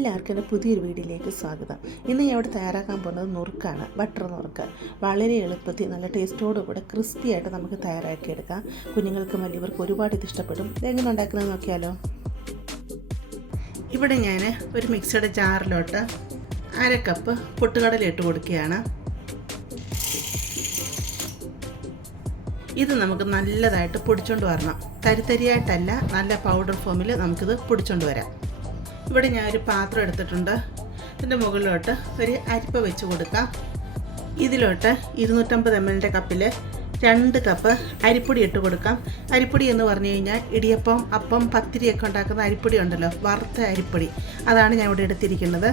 എല്ലാവർക്കും എൻ്റെ പുതിയൊരു വീഡിയോയിലേക്ക് സ്വാഗതം. ഇന്ന് ഞാൻ ഇവിടെ തയ്യാറാക്കാൻ പോകുന്നത് നുറുക്കാണ്, ബട്ടർ നുറുക്ക്. വളരെ എളുപ്പത്തിൽ നല്ല ടേസ്റ്റോടുകൂടെ ക്രിസ്പി ആയിട്ട് നമുക്ക് തയ്യാറാക്കിയെടുക്കാം. കുഞ്ഞുങ്ങൾക്കും വലിയവർക്കും ഒരുപാട് ഇത് ഇഷ്ടപ്പെടും. ഇതെങ്ങനെ ഉണ്ടാക്കുന്നത് നോക്കിയാലോ. ഇവിടെ ഞാൻ ഒരു മിക്സിയുടെ ജാറിലോട്ട് 1/2 കപ്പ് പൊട്ടുകടല ഇട്ട് കൊടുക്കുകയാണ്. ഇത് നമുക്ക് നല്ലതായിട്ട് പൊടിച്ചുകൊണ്ട് വരണം. തരിതരിയായിട്ടല്ല, നല്ല പൗഡർ ഫോമിൽ നമുക്കിത് പൊടിച്ചുകൊണ്ട് വരാം. ഇവിടെ ഞാനൊരു പാത്രം എടുത്തിട്ടുണ്ട്. ഇതിൻ്റെ മുകളിലോട്ട് ഒരു അരിപ്പ വെച്ച് കൊടുക്കാം. ഇതിലോട്ട് 250 ml കപ്പിൽ 2 കപ്പ് അരിപ്പൊടി ഇട്ട് കൊടുക്കാം. അരിപ്പൊടി എന്ന് പറഞ്ഞു കഴിഞ്ഞാൽ ഇടിയപ്പം, അപ്പം, പത്തിരിയൊക്കെ ഉണ്ടാക്കുന്ന അരിപ്പൊടി ഉണ്ടല്ലോ, വറുത്ത അരിപ്പൊടി, അതാണ് ഞാൻ ഇവിടെ എടുത്തിരിക്കുന്നത്.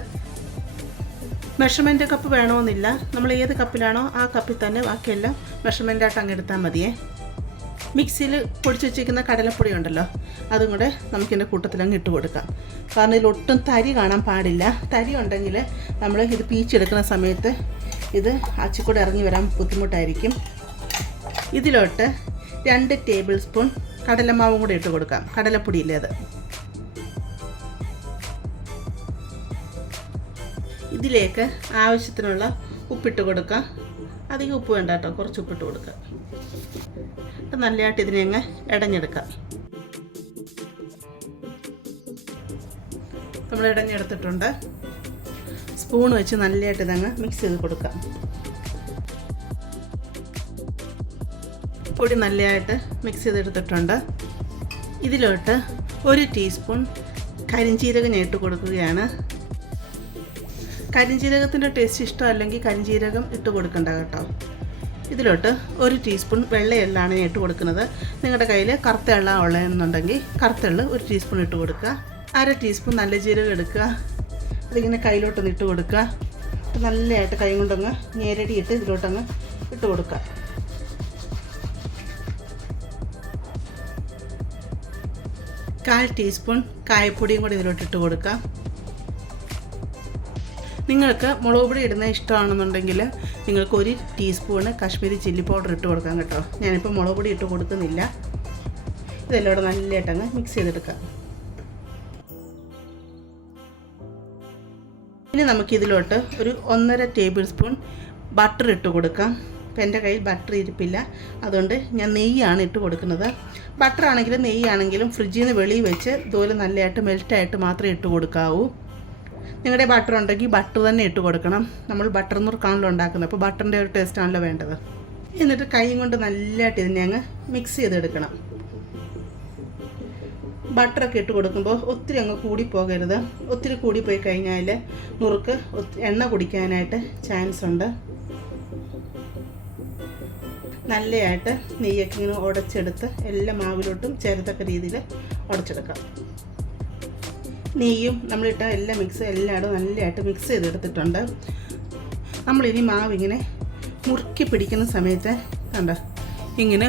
മെഷർമെൻറ്റ് കപ്പ് വേണമെന്നില്ല, നമ്മൾ ഏത് കപ്പിലാണോ ആ കപ്പിൽ തന്നെ ബാക്കിയെല്ലാം മെഷർമെൻറ്റായിട്ട് അങ്ങ് എടുത്താൽ മതിയേ. മിക്സിയിൽ പൊടിച്ച് വെച്ചിരിക്കുന്ന കടലപ്പൊടി ഉണ്ടല്ലോ, അതും കൂടെ നമുക്കിതിൻ്റെ കൂട്ടത്തിൽ അങ്ങ് ഇട്ട് കൊടുക്കാം. കാരണം ഇതിലൊട്ടും തരി കാണാൻ പാടില്ല. തരി ഉണ്ടെങ്കിൽ നമ്മൾ ഇത് പീച്ചെടുക്കുന്ന സമയത്ത് ഇത് അച്ചിക്കൂടെ ഇറങ്ങി വരാൻ ബുദ്ധിമുട്ടായിരിക്കും. ഇതിലോട്ട് 2 ടേബിൾ സ്പൂൺ കടലമാവും കൂടെ ഇട്ട് കൊടുക്കാം, കടലപ്പൊടിയില്ലേ അത്. ഇതിലേക്ക് ആവശ്യത്തിനുള്ള ഉപ്പിട്ട് കൊടുക്കാം. അധികം ഉപ്പ് വേണ്ട കേട്ടോ, കുറച്ച് ഉപ്പിട്ട് കൊടുക്കുക. നല്ലതായിട്ട് ഇതിനെ അങ്ങ് ഇടഞ്ഞെടുക്കാം. നമ്മൾ ഇടഞ്ഞെടുത്തിട്ടുണ്ട്. സ്പൂൺ വെച്ച് നല്ലതായിട്ട് ഇതങ്ങ് മിക്സ് ചെയ്ത് കൊടുക്കാം. പൊടി നല്ലതായിട്ട് മിക്സ് ചെയ്തെടുത്തിട്ടുണ്ട്. ഇതിലോട്ട് 1 ടീസ്പൂൺ കരിഞ്ജീരകം ഞാൻ ഇട്ട് കൊടുക്കുകയാണ്. കരിഞ്ജീരകത്തിൻ്റെ ടേസ്റ്റ് ഇഷ്ടമല്ലെങ്കിൽ കരിഞ്ജീരകം ഇട്ട് കൊടുക്കണ്ട കേട്ടോ. ഇതിലോട്ട് 1 ടീസ്പൂൺ വെള്ള എള്ളാണ് ഞാൻ ഇട്ട് കൊടുക്കുന്നത്. നിങ്ങളുടെ കയ്യിൽ കറുത്ത എള്ള ഉള്ളതെന്നുണ്ടെങ്കിൽ കറുത്ത എള്ള് 1 ടീസ്പൂൺ ഇട്ട് കൊടുക്കുക. 1/2 ടീസ്പൂൺ നല്ല ജീരകം എടുക്കുക. അതിങ്ങനെ കയ്യിലോട്ടൊന്ന് ഇട്ട് കൊടുക്കുക. നല്ലതായിട്ട് കൈ കൊണ്ടങ്ങ് ഞെരടിയിട്ട് ഇതിലോട്ടങ്ങ് ഇട്ട് കൊടുക്കുക. കാൽ ടീസ്പൂൺ കായപ്പൊടിയും കൂടി ഇതിലോട്ട് ഇട്ട് കൊടുക്കുക. നിങ്ങൾക്ക് മുളക് പൊടി ഇടുന്ന ഇഷ്ടമാണെന്നുണ്ടെങ്കിൽ നിങ്ങൾക്ക് 1 ടീസ്പൂണ് കാശ്മീരി ചില്ലി പൗഡർ ഇട്ട് കൊടുക്കാം കേട്ടോ. ഞാനിപ്പോൾ മുളക് പൊടി ഇട്ട് കൊടുക്കുന്നില്ല. ഇതെല്ലാം കൂടെ നല്ലതായിട്ടങ്ങ് മിക്സ് ചെയ്തെടുക്കാം. ഇനി നമുക്കിതിലോട്ട് ഒരു 1.5 ടേബിൾ സ്പൂൺ ബട്ടർ ഇട്ട് കൊടുക്കാം. ഇപ്പം എൻ്റെ കയ്യിൽ ബട്ടർ ഇരിപ്പില്ല, അതുകൊണ്ട് ഞാൻ നെയ്യാണ് ഇട്ട് കൊടുക്കുന്നത്. ബട്ടർ ആണെങ്കിലും നെയ്യാണെങ്കിലും ഫ്രിഡ്ജിൽ നിന്ന് വെളിയിൽ വെച്ച് ഇതുപോലെ നല്ലതായിട്ട് മെൽറ്റായിട്ട് മാത്രമേ ഇട്ട് കൊടുക്കാവൂ. നിങ്ങളുടെ ബട്ടർ ഉണ്ടെങ്കിൽ ബട്ടർ തന്നെ ഇട്ട് കൊടുക്കണം. നമ്മൾ ബട്ടർ നുറുക്കാണല്ലോ ഉണ്ടാക്കുന്നത്, അപ്പോൾ ബട്ടറിൻ്റെ ഒരു ടേസ്റ്റാണല്ലോ വേണ്ടത്. എന്നിട്ട് കൈ കൊണ്ട് നല്ലതായിട്ട് ഇതിനെ അങ്ങ് മിക്സ് ചെയ്തെടുക്കണം. ബട്ടറൊക്കെ ഇട്ട് കൊടുക്കുമ്പോൾ ഒത്തിരി അങ്ങ് കൂടിപ്പോകരുത്. ഒത്തിരി കൂടിപ്പോയി കഴിഞ്ഞാൽ നുറുക്ക് എണ്ണ കുടിക്കാനായിട്ട് ചാൻസ് ഉണ്ട്. നല്ലതായിട്ട് നെയ്യൊക്കെ ഇങ്ങനെ ഉടച്ചെടുത്ത് എല്ലാ മാവിലോട്ടും ചേരത്തക്ക രീതിയിൽ ഉടച്ചെടുക്കാം. നെയ്യും നമ്മളിട്ട എല്ലാ എല്ലായിടും നല്ലതായിട്ട് മിക്സ് ചെയ്തെടുത്തിട്ടുണ്ട്. നമ്മളിനി മാവിങ്ങനെ മുറുക്കി പിടിക്കുന്ന സമയത്ത് കണ്ടോ ഇങ്ങനെ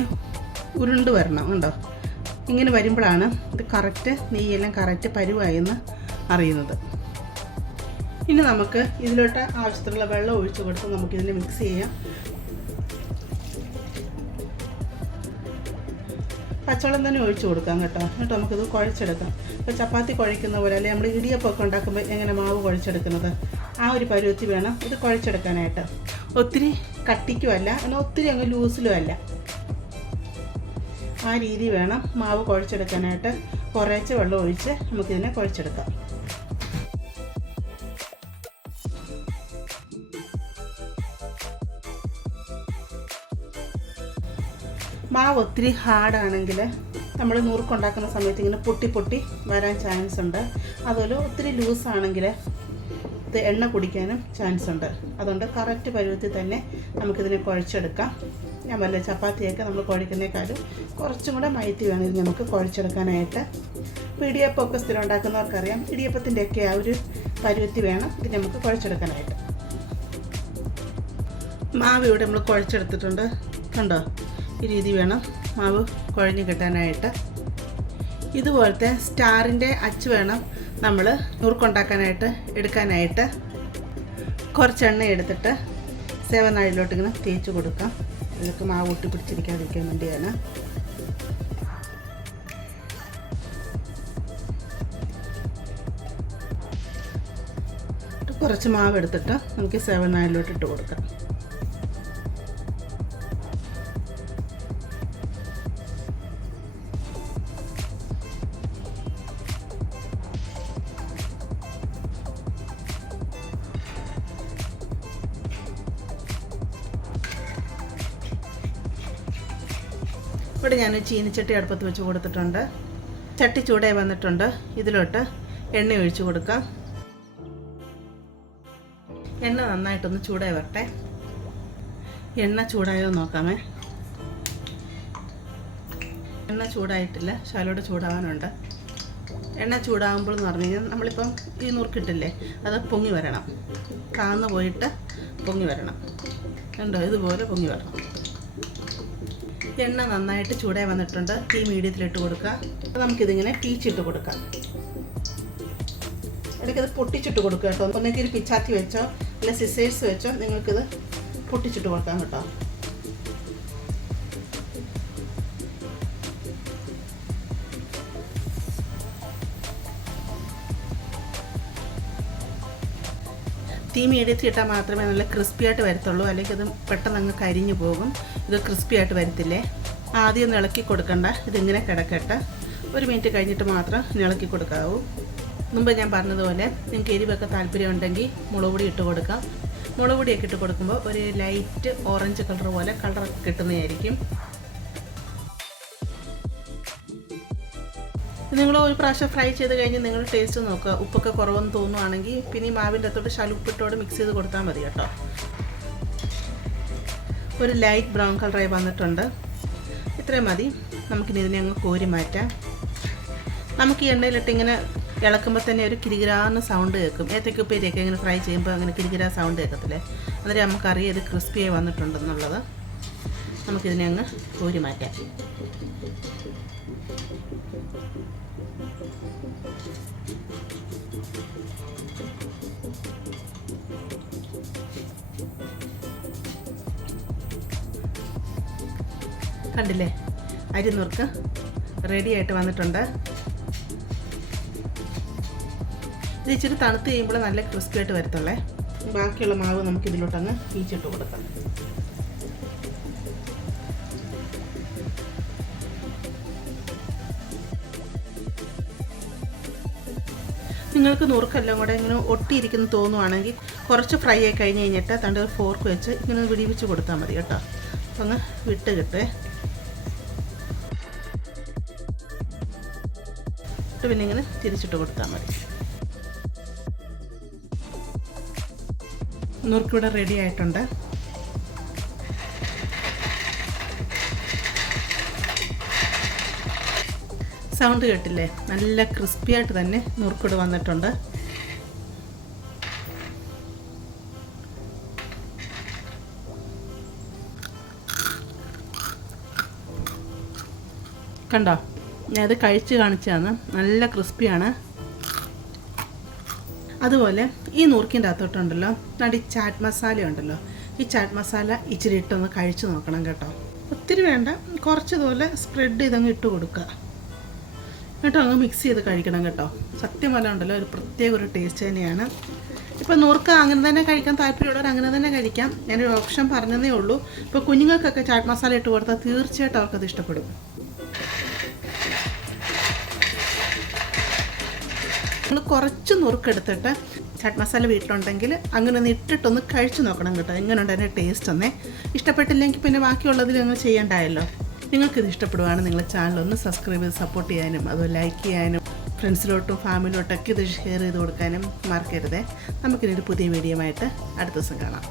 ഉരുണ്ട് വരണം. കണ്ടോ, ഇങ്ങനെ വരുമ്പോഴാണ് ഇത് കറക്റ്റ് നെയ്യെല്ലാം കറക്റ്റ് പരുവായെന്ന് അറിയുന്നത്. ഇനി നമുക്ക് ഇതിലോട്ട് ആവശ്യത്തിനുള്ള വെള്ളം ഒഴിച്ച് കൊടുത്ത് നമുക്കിതിനെ മിക്സ് ചെയ്യാം. പച്ചവെള്ളം തന്നെ ഒഴിച്ച് കൊടുക്കാം കേട്ടോ. എന്നിട്ട് നമുക്കിത് കുഴച്ചെടുക്കാം. ഇപ്പോൾ ചപ്പാത്തി കുഴയ്ക്കുന്ന പോലെ, അല്ലെങ്കിൽ നമ്മൾ ഇടിയപ്പമൊക്കെ ഉണ്ടാക്കുമ്പോൾ എങ്ങനെ മാവ് കുഴച്ചെടുക്കുന്നത്, ആ ഒരു പരുവത്തിൽ വേണം ഇത് കുഴച്ചെടുക്കാനായിട്ട്. ഒത്തിരി കട്ടിക്കുമല്ല, എന്നാൽ ഒത്തിരി അങ്ങ് ലൂസിലും അല്ല. ആ രീതി വേണം മാവ് കുഴച്ചെടുക്കാനായിട്ട്. കുറേശ്ശെ വെള്ളം ഒഴിച്ച് നമുക്കിതിനെ കുഴച്ചെടുക്കാം. മാവ് ഒത്തിരി ഹാർഡാണെങ്കിൽ നമ്മൾ നുറുക്കുണ്ടാക്കുന്ന സമയത്ത് ഇങ്ങനെ പൊട്ടി പൊട്ടി വരാൻ ചാൻസ് ഉണ്ട്. അതുപോലെ ഒത്തിരി ലൂസാണെങ്കിൽ ഇത് എണ്ണ കുടിക്കാനും ചാൻസ് ഉണ്ട്. അതുകൊണ്ട് കറക്റ്റ് പരുവത്തിൽ തന്നെ നമുക്കിതിനെ കുഴച്ചെടുക്കാം. ഞാൻ വല്ല ചപ്പാത്തിയൊക്കെ നമ്മൾ കുഴക്കുന്നേക്കാളും കുറച്ചും കൂടെ മയത്തി വേണം ഇത് നമുക്ക് കുഴച്ചെടുക്കാനായിട്ട്. ഇടിയപ്പമൊക്കെ സ്ഥിരം ഉണ്ടാക്കുന്നവർക്കറിയാം, ഇടിയപ്പത്തിൻ്റെയൊക്കെ ആ ഒരു പരുവത്തിൽ വേണം ഇത് നമുക്ക് കുഴച്ചെടുക്കാനായിട്ട്. മാവ് ഇവിടെ നമ്മൾ കുഴച്ചെടുത്തിട്ടുണ്ട്. കണ്ടോ, ഈ രീതി വേണം മാവ് കുഴഞ്ഞ് കിട്ടാനായിട്ട്. ഇതുപോലത്തെ സ്റ്റാറിൻ്റെ അച്ച് വേണം നമ്മൾ നുറുക്കുണ്ടാക്കാനായിട്ട് എടുക്കാനായിട്ട്. കുറച്ച് എണ്ണ എടുത്തിട്ട് സേവനാഴിലോട്ട് ഇങ്ങനെ തേച്ച് കൊടുക്കാം. ഇതൊക്കെ മാവ് ഒട്ടി പിടിച്ചിരിക്കാതിരിക്കാൻ വേണ്ടിയാണ്. കുറച്ച് മാവ് എടുത്തിട്ട് നമുക്ക് 7 ഓയിലിലോട്ട് ഇട്ട് കൊടുക്കാം. ഇവിടെ ഞാൻ ചീനിച്ചട്ടി അടുപ്പത്ത് വെച്ച് കൊടുത്തിട്ടുണ്ട്. ചട്ടി ചൂടായി വന്നിട്ടുണ്ട്. ഇതിലോട്ട് എണ്ണ ഒഴിച്ച് കൊടുക്കാം. എണ്ണ നന്നായിട്ടൊന്ന് ചൂടായി വരട്ടെ. എണ്ണ ചൂടായോ നോക്കാമേ. എണ്ണ ചൂടായിട്ടില്ല, ശകലോടെ ചൂടാവാനുണ്ട്. എണ്ണ ചൂടാകുമ്പോൾ എന്ന് പറഞ്ഞു കഴിഞ്ഞാൽ നമ്മളിപ്പം ഈ നുറുക്കിട്ടില്ലേ, അത് പൊങ്ങി വരണം. കാന്ന് പോയിട്ട് പൊങ്ങി വരണം. കണ്ടോ, ഇതുപോലെ പൊങ്ങി വരണം. എണ്ണ നന്നായിട്ട് ചൂടായി വന്നിട്ടുണ്ട്. തീ മീഡിയത്തിലിട്ട് കൊടുക്കുക. നമുക്കിതിങ്ങനെ പീച്ചിട്ട് കൊടുക്കാം. ഇടയ്ക്കത് പൊട്ടിച്ചിട്ട് കൊടുക്കുക കേട്ടോ. ഒന്നെങ്കിൽ ഒരു പിച്ചാത്തി വെച്ചോ അല്ല സിസേഴ്സ് വെച്ചോ നിങ്ങൾക്കിത് പൊട്ടിച്ചിട്ട് കൊടുക്കാം കേട്ടോ. തീ മീഡിയത്തിൽ ഇട്ടാൽ മാത്രമേ നല്ല ക്രിസ്പി ആയിട്ട് വരത്തുള്ളൂ. അല്ലെങ്കിൽ ഇത് പെട്ടെന്ന് അങ്ങ് കരിഞ്ഞു പോകും. ഇത് ക്രിസ്പി ആയിട്ട് വരത്തില്ലേ. ആദ്യം ഒന്ന് ഇളക്കി കൊടുക്കണ്ട. ഇതിങ്ങനെ കിടക്കട്ടെ. 1 മിനിറ്റ് കഴിഞ്ഞിട്ട് മാത്രം ഇളക്കി കൊടുക്കാവൂ. മുമ്പ് ഞാൻ പറഞ്ഞതുപോലെ നിങ്ങൾക്ക് എരിവൊക്കെ താല്പര്യം ഉണ്ടെങ്കിൽ മുളക് പൊടി ഇട്ട് കൊടുക്കാം. മുളക് പൊടിയൊക്കെ ഇട്ട് കൊടുക്കുമ്പോൾ ഒരു ലൈറ്റ് ഓറഞ്ച് കളർ പോലെ കളറൊക്കെ കിട്ടുന്നതായിരിക്കും. നിങ്ങൾ ഒരു പ്രാവശ്യം ഫ്രൈ ചെയ്ത് കഴിഞ്ഞ് നിങ്ങൾ ടേസ്റ്റ് നോക്കുക. ഉപ്പൊക്കെ കുറവെന്ന് തോന്നുവാണെങ്കിൽ പിന്നെ ഈ മാവിൻ്റെ അകത്തോട്ട് ശലുപ്പിട്ടോട് മിക്സ് ചെയ്ത് കൊടുത്താൽ മതി കേട്ടോ. ഒരു ലൈറ്റ് ബ്രൗൺ കളറായി വന്നിട്ടുണ്ട്. ഇത്രയും മതി. നമുക്കിനി ഇതിനെ അങ്ങ് കോരി മാറ്റാം. നമുക്ക് ഈ എണ്ണയിലിട്ട് ഇങ്ങനെ ഇളക്കുമ്പോൾ തന്നെ ഒരു കിരികിരാന്ന് സൗണ്ട് കേൾക്കും. ഏത്തയ്ക്കുപ്പേരിയൊക്കെ ഇങ്ങനെ ഫ്രൈ ചെയ്യുമ്പോൾ അങ്ങനെ കിരികിരാ സൗണ്ട് കേൾക്കത്തില്ലേ. അന്നേരം നമുക്കറിയാം ഇത് ക്രിസ്പിയായി വന്നിട്ടുണ്ടെന്നുള്ളത്. നമുക്കിതിനെ അങ്ങ് കോരി മാറ്റാം. കണ്ടില്ലേ, അരി നുറുക്ക് റെഡി ആയിട്ട് വന്നിട്ടുണ്ട്. ഇത് ഇച്ചിരി തണുത്ത് കഴിയുമ്പോൾ നല്ല ക്രിസ്പി ആയിട്ട് വരത്തുള്ളേ. ബാക്കിയുള്ള മാവ് നമുക്ക് ഇതിലോട്ടങ്ങ് പീച്ചിട്ട് കൊടുക്കാം. നിങ്ങൾക്ക് നുറുക്കെല്ലാം കൂടെ ഇങ്ങനെ ഒട്ടിയിരിക്കുന്ന തോന്നുവാണെങ്കിൽ കുറച്ച് ഫ്രൈ ആയി കഴിഞ്ഞ് കഴിഞ്ഞിട്ട് തണ്ട് ഫോർക്ക് വെച്ച് ഇങ്ങനെ വിടിവിച്ച് കൊടുത്താൽ മതി കേട്ടോ. അപ്പം ഒന്ന് വിട്ട് കിട്ടേ. പിന്നെ ഇങ്ങനെ തിരിച്ചിട്ട് കൊടുത്താൽ മതി. നുറുക്കിവിടെ റെഡി ആയിട്ടുണ്ട്. സൗണ്ട് കേട്ടില്ലേ, നല്ല ക്രിസ്പി ആയിട്ട് തന്നെ നുറുക്കിട് വന്നിട്ടുണ്ട്. കണ്ടോ, ഞാനത് കഴിച്ച് കാണിച്ചതാണ്. നല്ല ക്രിസ്പിയാണ്. അതുപോലെ ഈ നുറുക്കിൻ്റെ അകത്തോട്ടുണ്ടല്ലോ നടി ചാറ്റ് മസാല ഉണ്ടല്ലോ. ഈ ചാറ്റ് മസാല ഇച്ചിരി ഇട്ടൊന്ന് കഴിച്ച് നോക്കണം കേട്ടോ. ഒത്തിരി വേണ്ട, കുറച്ചതുപോലെ സ്പ്രെഡ് ചെയ്തങ്ങ് ഇട്ട് കൊടുക്കുക കേട്ടോ. അങ്ങ് മിക്സ് ചെയ്ത് കഴിക്കണം കേട്ടോ. സത്യം പോലെ ഉണ്ടല്ലോ ഒരു പ്രത്യേക ഒരു ടേസ്റ്റ് തന്നെയാണ്. ഇപ്പോൾ നുറുക്ക് അങ്ങനെ തന്നെ കഴിക്കാൻ താല്പര്യമുള്ളവർ അങ്ങനെ തന്നെ കഴിക്കാം. ഞാനൊരു ഓപ്ഷൻ പറഞ്ഞതേ ഉള്ളൂ. ഇപ്പോൾ കുഞ്ഞുങ്ങൾക്കൊക്കെ ചാറ്റ് മസാല ഇട്ട് കൊടുത്താൽ തീർച്ചയായിട്ടും അവർക്കത് ഇഷ്ടപ്പെടും. നമ്മൾ കുറച്ച് നുറുക്കെടുത്തിട്ട് ചാറ്റ് മസാല വീട്ടിലുണ്ടെങ്കിൽ അങ്ങനെ ഒന്ന് ഇട്ടിട്ടൊന്ന് കഴിച്ച് നോക്കണം കേട്ടോ. എങ്ങനെയുണ്ട് അതിൻ്റെ ടേസ്റ്റ് ഒന്നേ. ഇഷ്ടപ്പെട്ടില്ലെങ്കിൽ പിന്നെ ബാക്കിയുള്ളതിൽ നിങ്ങൾ ചെയ്യണ്ടായല്ലോ. നിങ്ങൾക്കിത് ഇഷ്ടപ്പെടുവാണ് നിങ്ങൾ ചാനലൊന്ന് സബ്സ്ക്രൈബ് ചെയ്ത് സപ്പോർട്ട് ചെയ്യാനും അതുപോലെ ലൈക്ക് ചെയ്യാനും ഫ്രണ്ട്സിലോട്ടും ഫാമിലിയിലോട്ടൊക്കെ ഇത് ഷെയർ ചെയ്ത് കൊടുക്കാനും മറക്കരുതേ. നമുക്കിനൊരു പുതിയ വീഡിയോ ആയിട്ട് അടുത്ത ദിവസം കാണാം.